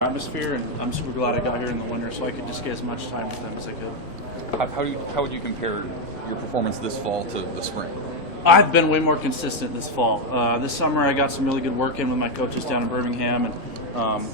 atmosphere, and I'm super glad I got here in the winter so I could just get as much time with them as I could. How would you compare your performance this fall to the spring? I've been way more consistent this fall. This summer I got some really good work in with my coaches down in Birmingham, and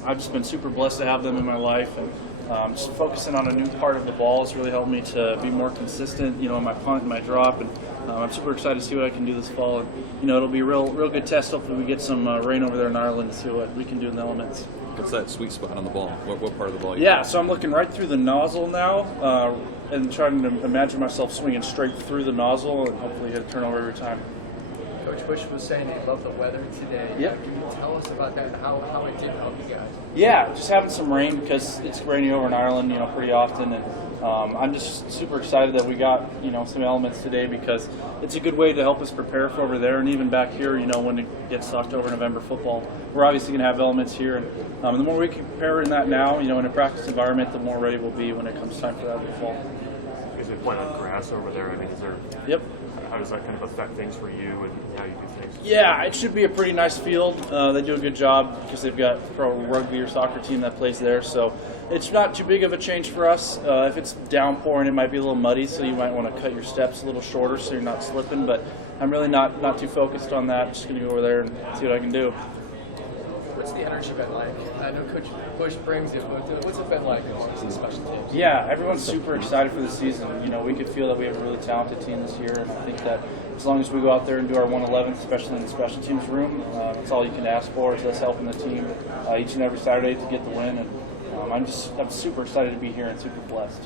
I've just been super blessed to have them in my life. And just focusing on a new part of the ball has really helped me to be more consistent, in my punt and my drop. And I'm super excited to see what I can do this fall. And it'll be a real good test. Hopefully we get some rain over there in Ireland to see what we can do in the elements. What's that sweet spot on the ball? What part of the ball? So I'm looking right through the nozzle now, and trying to imagine myself swinging straight through the nozzle and hopefully hit a turnover every time. Coach Bush was saying he loved the weather today. Yep. Can you tell us about that and how it did help you guys? Yeah, just having some rain because it's raining over in Ireland, pretty often, and I'm just super excited that we got, some elements today because it's a good way to help us prepare for over there, and even back here, when it gets October, November football, we're obviously going to have elements here, and the more we can prepare in that now, in a practice environment, the more ready we'll be when it comes time for that in the fall. Is it playing on grass over there? I mean, Yep. How does that kind of affect things for you and how you do things? Yeah, it should be a pretty nice field. They do a good job because they've got a pro rugby or soccer team that plays there, so it's not too big of a change for us. If it's downpouring, it might be a little muddy, so you might want to cut your steps a little shorter so you're not slipping, but I'm really not too focused on that. Just going to go over there and see what I can do. What's the energy been like? I know Coach Bush brings it, but what's it been like in special teams? Yeah, everyone's super excited for the season. We could feel that we have a really talented team this year, and I think that as long as we go out there and do our 111th, especially in the special teams room, that's all you can ask for is us helping the team each and every Saturday to get the win. And I'm super excited to be here and super blessed.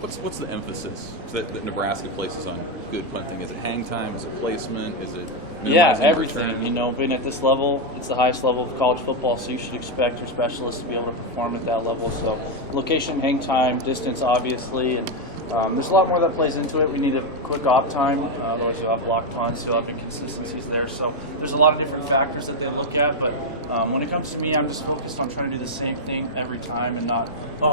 What's the emphasis that Nebraska places on good punting? Is it hang time? Is it placement? Is it minimizing everything. return? Being at this level, it's the highest level of college football, so you should expect your specialists to be able to perform at that level. So location, hang time, distance, obviously, and there's a lot more that plays into it. We need a quick op time, otherwise you'll have blocked punts, you'll have inconsistencies there. So there's a lot of different factors that they look at, but when it comes to me, I'm just focused on trying to do the same thing every time and not,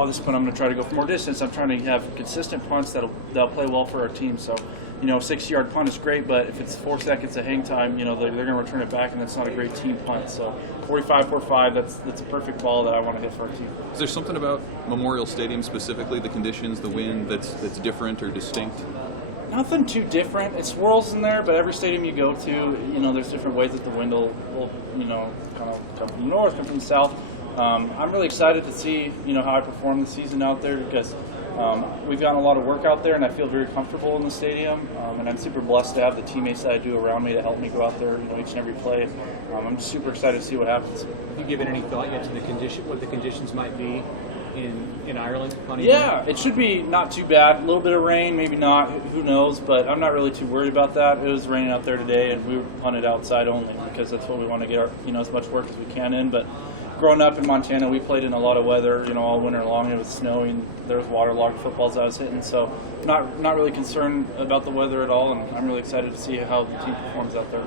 this punt I'm going to try to go for more distance. I'm trying to have consistent punts that'll play well for our team. So, 60-yard punt is great, but if it's 4 seconds of hang time, they're going to return it back, and that's not a great team punt. So 45-45, that's a perfect ball that I want to hit for our team. Is there something about Memorial Stadium specifically, the conditions, the wind, that's different or distinct? Nothing too different. It swirls in there, but every stadium you go to, there's different ways that the wind will kind of come from the north, come from the south. I'm really excited to see, how I perform this season out there because we've gotten a lot of work out there, and I feel very comfortable in the stadium. And I'm super blessed to have the teammates that I do around me to help me go out there, each and every play. I'm just super excited to see what happens. Have you given any thought yet to what the conditions might be in Ireland? Yeah, it should be not too bad. A little bit of rain, maybe not. Who knows? But I'm not really too worried about that. It was raining out there today, and we punted outside only because that's what we want to get our, as much work as we can in. But growing up in Montana, we played in a lot of weather, all winter long. It was snowing. There was waterlogged footballs I was hitting, so not really concerned about the weather at all. And I'm really excited to see how the team performs out there.